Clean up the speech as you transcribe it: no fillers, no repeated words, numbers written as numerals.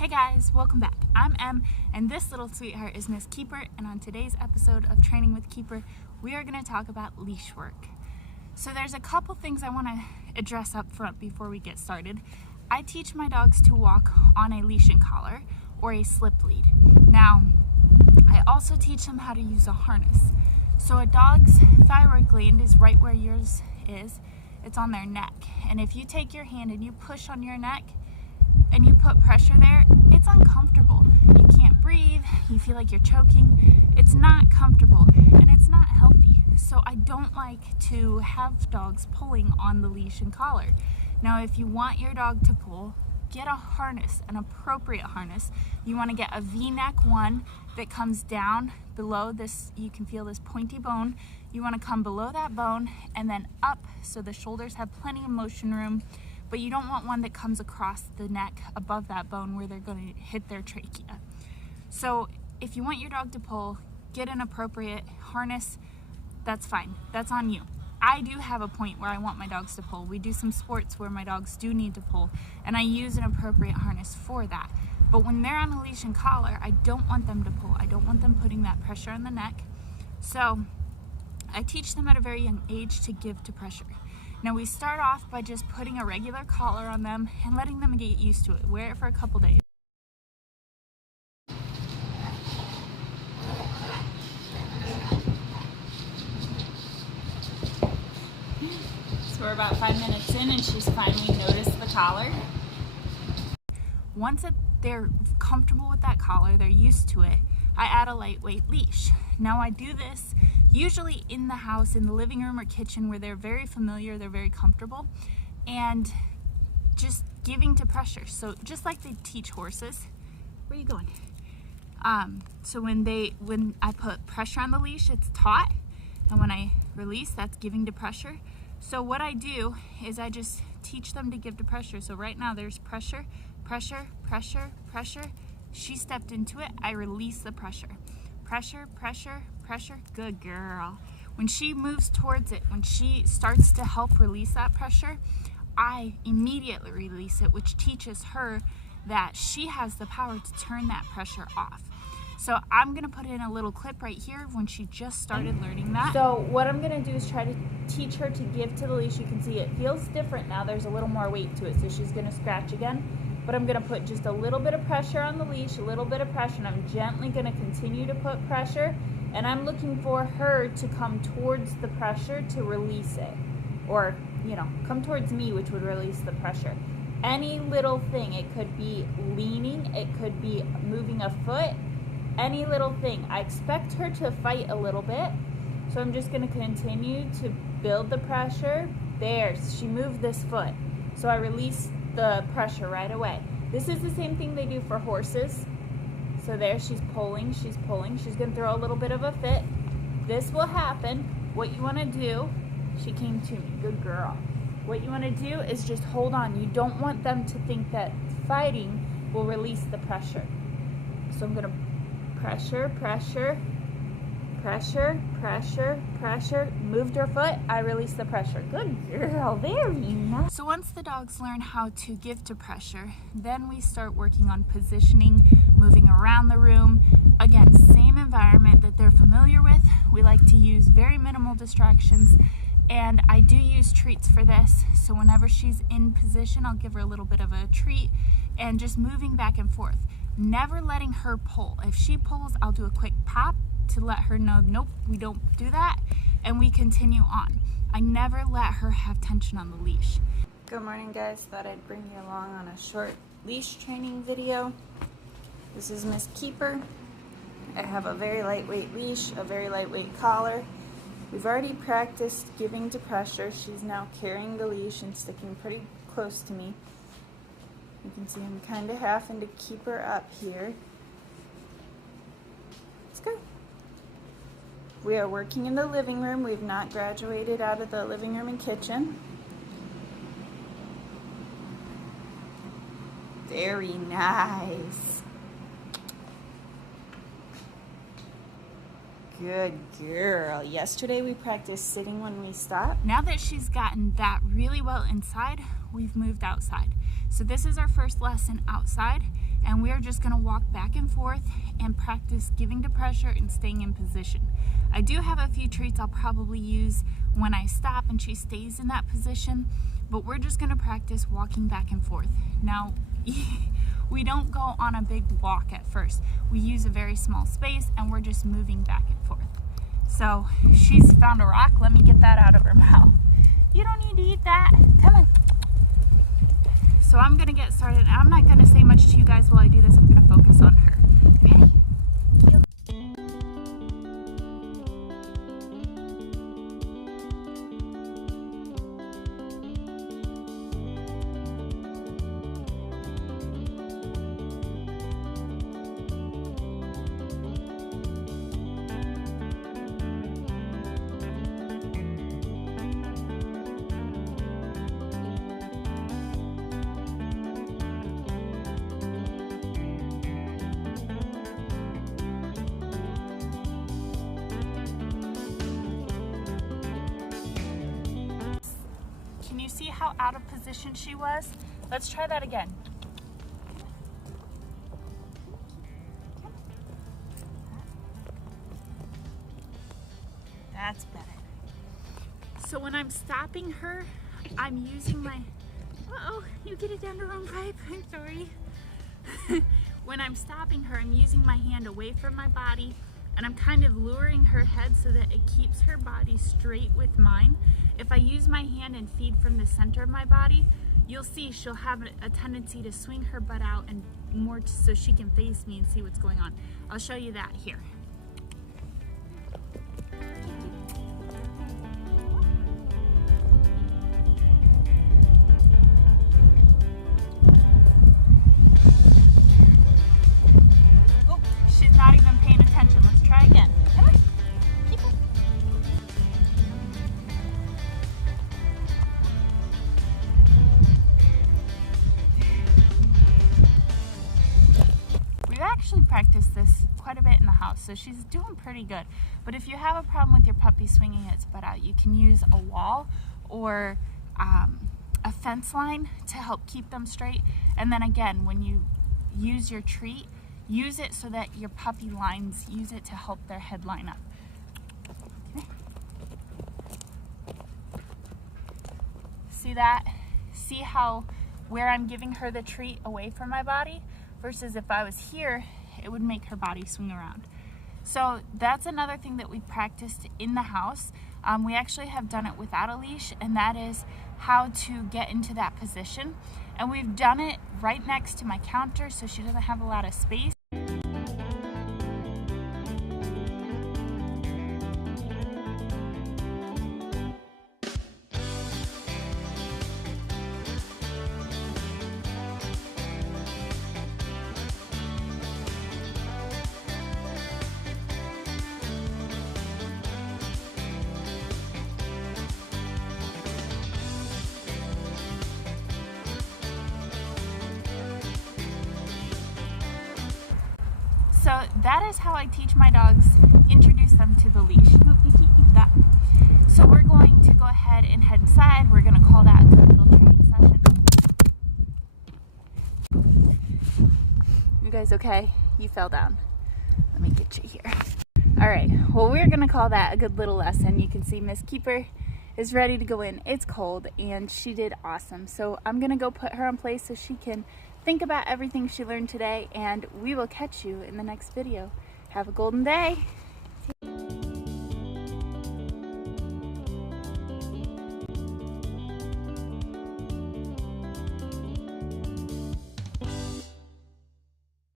Hey guys, welcome back. I'm Em, and this little sweetheart is Miss Keeper, and on today's episode of Training with Keeper, we are going to talk about leash work. So there's a couple things I want to address up front before we get started. I teach my dogs to walk on a leash and collar or a slip lead. Now, I also teach them how to use a harness. So a dog's thyroid gland is right where yours is. It's on their neck. And if you take your hand and you push on your neck, and you put pressure there, it's uncomfortable. You can't breathe, you feel like you're choking. It's not comfortable and it's not healthy. So I don't like to have dogs pulling on the leash and collar. Now, if you want your dog to pull, get a harness, an appropriate harness. You want to get a V-neck one that comes down below this. You can feel this pointy bone. You want to come below that bone and then up so the shoulders have plenty of motion room. But you don't want one that comes across the neck above that bone where they're going to hit their trachea. So if you want your dog to pull, get an appropriate harness. That's fine. That's on you. I do have a point where I want my dogs to pull. We do some sports where my dogs do need to pull, and I use an appropriate harness for that. But when they're on a leash and collar, I don't want them to pull. I don't want them putting that pressure on the neck. So I teach them at a very young age to give to pressure. Now we start off by just putting a regular collar on them and letting them get used to it. Wear it for a couple days. So we're about 5 minutes in and she's finally noticed the collar. Once they're comfortable with that collar, they're used to it, I add a lightweight leash. Now I do this usually in the house, in the living room or kitchen where they're very familiar, they're very comfortable, and just giving to pressure. So just like they teach horses, where are you going? So when I put pressure on the leash, it's taut, and when I release, that's giving to pressure. So what I do is I just teach them to give to pressure. So right now there's pressure, pressure, pressure, pressure. She stepped into it, I release the pressure. Pressure, pressure, pressure, good girl. When she moves towards it, when she starts to help release that pressure, I immediately release it, which teaches her that she has the power to turn that pressure off. So I'm gonna put in a little clip right here when she just started learning that. So what I'm gonna do is try to teach her to give to the leash. You can see it feels different now. There's a little more weight to it, so she's gonna scratch again. But I'm gonna put just a little bit of pressure on the leash, a little bit of pressure, and I'm gently gonna continue to put pressure, and I'm looking for her to come towards the pressure to release it. Or, come towards me, which would release the pressure. Any little thing, it could be leaning, it could be moving a foot, any little thing. I expect her to fight a little bit, so I'm just gonna continue to build the pressure. There, she moved this foot, so I release the pressure right away. This is the same thing they do for horses. So there, she's pulling, she's pulling. She's gonna throw a little bit of a fit. This will happen. What you wanna do, she came to me, good girl. What you wanna do is just hold on. You don't want them to think that fighting will release the pressure. So I'm gonna pressure, pressure, pressure, pressure, pressure. Moved her foot, I release the pressure. Good girl, very nice. So once the dogs learn how to give to pressure, then we start working on positioning, moving around the room. Again, same environment that they're familiar with. We like to use very minimal distractions, and I do use treats for this. So whenever she's in position, I'll give her a little bit of a treat and just moving back and forth. Never letting her pull. If she pulls, I'll do a quick pop to let her know, nope, we don't do that, and we continue on. I never let her have tension on the leash. Good morning, guys. Thought I'd bring you along on a short leash training video. This is Miss Keeper. I have a very lightweight leash, a very lightweight collar. We've already practiced giving to pressure. She's now carrying the leash and sticking pretty close to me. You can see I'm kind of having to keep her up here. Let's go. We are working in the living room. We've not graduated out of the living room and kitchen. Very nice. Good girl. Yesterday we practiced sitting when we stop. Now that she's gotten that really well inside, we've moved outside. So this is our first lesson outside, and we're just going to walk back and forth and practice giving to pressure and staying in position. I do have a few treats I'll probably use when I stop and she stays in that position, but we're just going to practice walking back and forth. Now, we don't go on a big walk at first. We use a very small space and we're just moving back and forth. So she's found a rock. Let me get that out of her mouth. You don't need to eat that. Come on. So I'm going to get started. I'm not going to say much to you guys while I do this. I'm going to focus on her. Ready? Heel. Can you see how out of position she was? Let's try that again. That's better. So when I'm stopping her, I'm using my, uh-oh, you get it down the wrong pipe, I'm sorry. When I'm stopping her, I'm using my hand away from my body and I'm kind of luring her head so that it keeps her body straight with mine. If I use my hand and feed from the center of my body, you'll see she'll have a tendency to swing her butt out and more so she can face me and see what's going on. I'll show you that here. Oh, she's not even paying attention. Let's try again. Come on. Keep it. We've actually practiced this quite a bit in the house, so she's doing pretty good. But if you have a problem with your puppy swinging its butt out, you can use a wall or a fence line to help keep them straight. And then again, when you use your treat, use it so that your puppy lines, use it to help their head line up. See that? See how where I'm giving her the treat away from my body versus if I was here, it would make her body swing around. So that's another thing that we practiced in the house. We actually have done it without a leash, and that is how to get into that position. And we've done it right next to my counter so she doesn't have a lot of space. So that is how I teach my dogs, introduce them to the leash. Oop, you can't eat that. So we're going to go ahead and head inside. We're going to call that a good little training session. You guys okay? You fell down. Let me get you here. All right, well, we're going to call that a good little lesson. You can see Miss Keeper is ready to go in. It's cold and she did awesome. So I'm going to go put her in place so she can think about everything she learned today, and we will catch you in the next video. Have a golden day.